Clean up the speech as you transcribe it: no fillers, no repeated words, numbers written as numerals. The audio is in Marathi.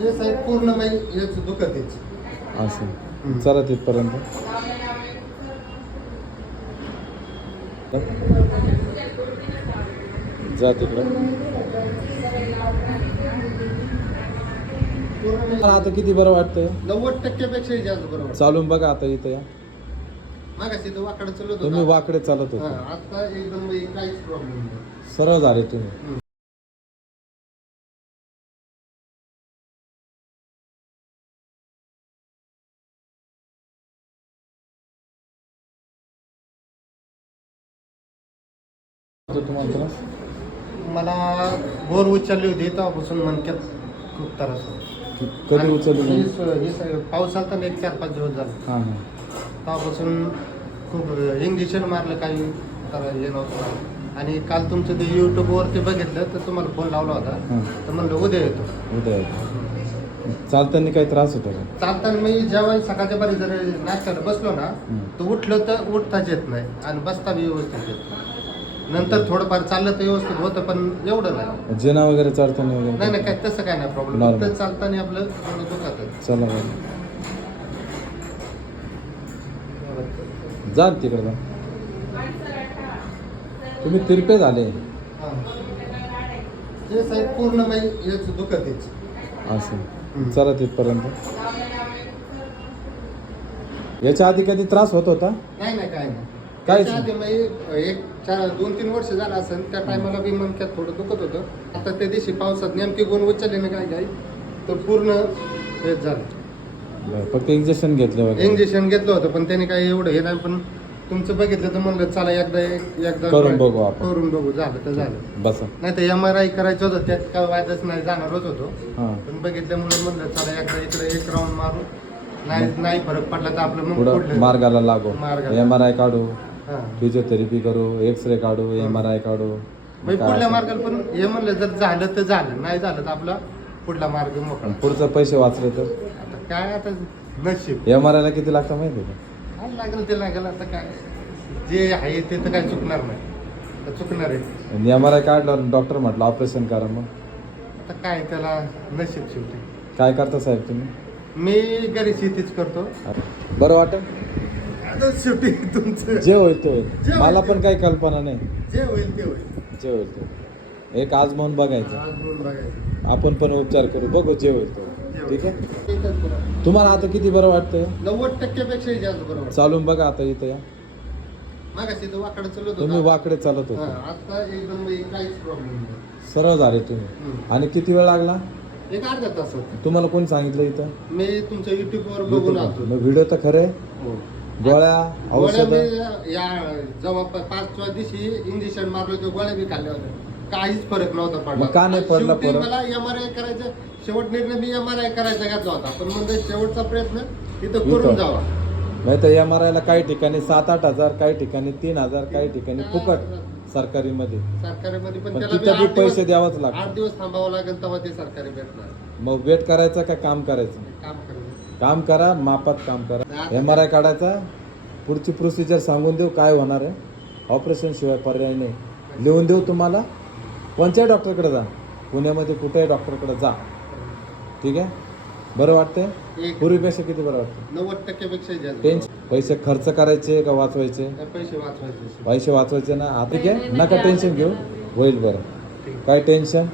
हे साहेब पूर्ण नाही याच दुखत असं चला तिथपर्यंत. जा तिकडं. आता किती बरं वाटतंय? 90% जास्त बरोबर. चालून बघा आता इथं या. मागाशी तो वाकडं चालत होता. तुम्ही वाकडे चालत होते, आता एकदम काहीच प्रॉब्लेम नाही. सरळ झाले तुम्ही. तुम्हाला त्रास मला बोर उचलली होती तेव्हापासून मनक्यात खूप त्रास होतो. कधी उचलली? पाऊस आलता ना 4-5 दिवस झाला. हां हां. तेव्हापासून खूप इंजेक्शन मारलं, काही हे नव्हतं. आणि काल तुमचं ते यूट्यूबवरती बघितलं तर तुम्हाला फोन लावला होता. तर म्हणलं उद्या येतो. उद्या चालताना काही त्रास होतो का? चालताना मी जेव्हा सकाळच्या बारी जर नाश्त्याला बसलो ना तर उठलं तर उठताच येत नाही आणि बसता बी व्यवस्थित येत नाही. नंतर थोडंफार चाललं तर व्यवस्थित होतं, पण एवढं नाही. जेना वगैरे चढताना वगैरे नाही नाही, काय तसं काय नाही प्रॉब्लेम. Normal. फक्त चालताना आपलं थोडं दुखत. चला बरं. जा तिकडे जा. तुम्ही तिरपे झाले हे साहेब पूर्ण नाही याच दुखत असं चला तिथपर्यंत. याच्या आधी कधी त्रास होत होता? नाही नाही, काय नाही. काहीच त्याच्या आधी मी 2-3 वर्ष झालं असेल, त्या टायमाला बी मनक्यात थोडं दुखत होतं. आता त्या दिवशी पावसात नेमकी गुण उचलले ना काय तर पूर्ण हेच झालं. फक्त इंजेक्शन घेतलं वगैरे? इंजेक्शन घेतलं होतं, पण त्याने काही एवढं हे नाही. पण तुमचं बघितलं तर म्हणलं चला एकदा करून बघू आपण. करून बघू. झालं तर झालं. बस. नाही तर MRI करायचं होतं, त्यात काय वायदाच नाही, जाणारच होतो. हां. पण बघितल्यामुळे म्हणलं चला एकदा इकडे एक राऊंड मारू. नाही फरक पडला तर आपलं मग पुढं पुढलं मार्गाला लागू. मार्गाला. MRI काढू, हां. फिजिओथेरपी करू, एक्सरे काढू, MRI काढू. मग पुढल्या मार्गाला पण हे म्हणलं जर झालं तर झालं, नाही झालं तर आपला पुढला मार्ग मोकळा. पुढचं पैसे वाचले तर? आता काय, आता नशीब. MRI ला किती लागतं माहिती आहे का? काय लागेल ते लागेल. आता काय जे आहे ते तर काय चुकणार नाही. आता चुकणार आहे. MRI काढल्यावर डॉक्टर म्हटलं ऑपरेशन करा. मग आता काय त्याला नशीब शेवटी. काय करता साहेब तुम्ही? मी घरी शेतीच करतो. बरं वाटत? आता शेवटी तुमचं जे होईल ते होईल. जे होईल मला ते पण काही कल्पना नाही. जे होईल ते होईल. जे होईल ते होईल. एक आजमावून बघायचं. आज म्हणून बघायचं. आपण पण उपचार करू, बघू जे होईल ते होईल. ठीक आहे. तुम्हाला आता किती बरं वाटतंय? 90% जास्त बरोबर. चालून बघा आता इथं या. मागाशी तो वाकडं चालत तुम्ही होता. वाकडे चालत होते, आता एकदम काहीच प्रॉब्लेम नाही. सरळ झाले तुम्ही. आणि किती वेळ लागला? एक अर्धा तास होता. तुम्हाला कोण सांगितलं इथं? मी तुमच्या युट्यूबवर बघून आलो. मग व्हिडिओ तर खरे. हो. गोळ्या गोळ्या औषध मी या जेव्हा 5व्या दिवशी इंजेक्शन मारलं होतं, गोळ्या बी खाल्ल्या होत्या. काहीच फरक नव्हता पडला. मग का नाही पडला शेवटी फरक? मला MRI करायचं शेवट निर्णय मी MRI करायचा घेतला होता. पण म्हणजे शेवटचा प्रयत्न इथं करून जावा. नाही तर MRI ला काही ठिकाणी 7-8 हजार, काही ठिकाणी 3,000, काही ठिकाणी फुकट सरकारी मध्ये. सरकारीमध्ये पण पण त्याला तिथं बी पैसे द्यावाच 8 लागतात. दिवस थांबावं लागेल तेव्हा ते सरकारी भेटणार. मग वेट करायचं का काम करायचं? काम करायचं. काम करा, मापात काम करा. MRI काढायचा, पुढची प्रोसिजर सांगून देऊ काय होणार आहे. ऑपरेशन शिवाय पर्याय नाही. लिहून देऊ तुम्हाला. कोणत्याही डॉक्टरकडे जा, पुण्यामध्ये कुठेही डॉक्टरकडे जा. ठीक आहे. बरं वाटतंय? पूर्वीपेक्षा किती बरं वाटतं? 90% जास्त. टेन्शन पैसे खर्च करायचे का वाचवायचे? पैसे वाचवायचे. पैसे वाचवायचे ना. आता ठीक आहे, नका टेन्शन घेऊ, होईल बरं. काय टेन्शन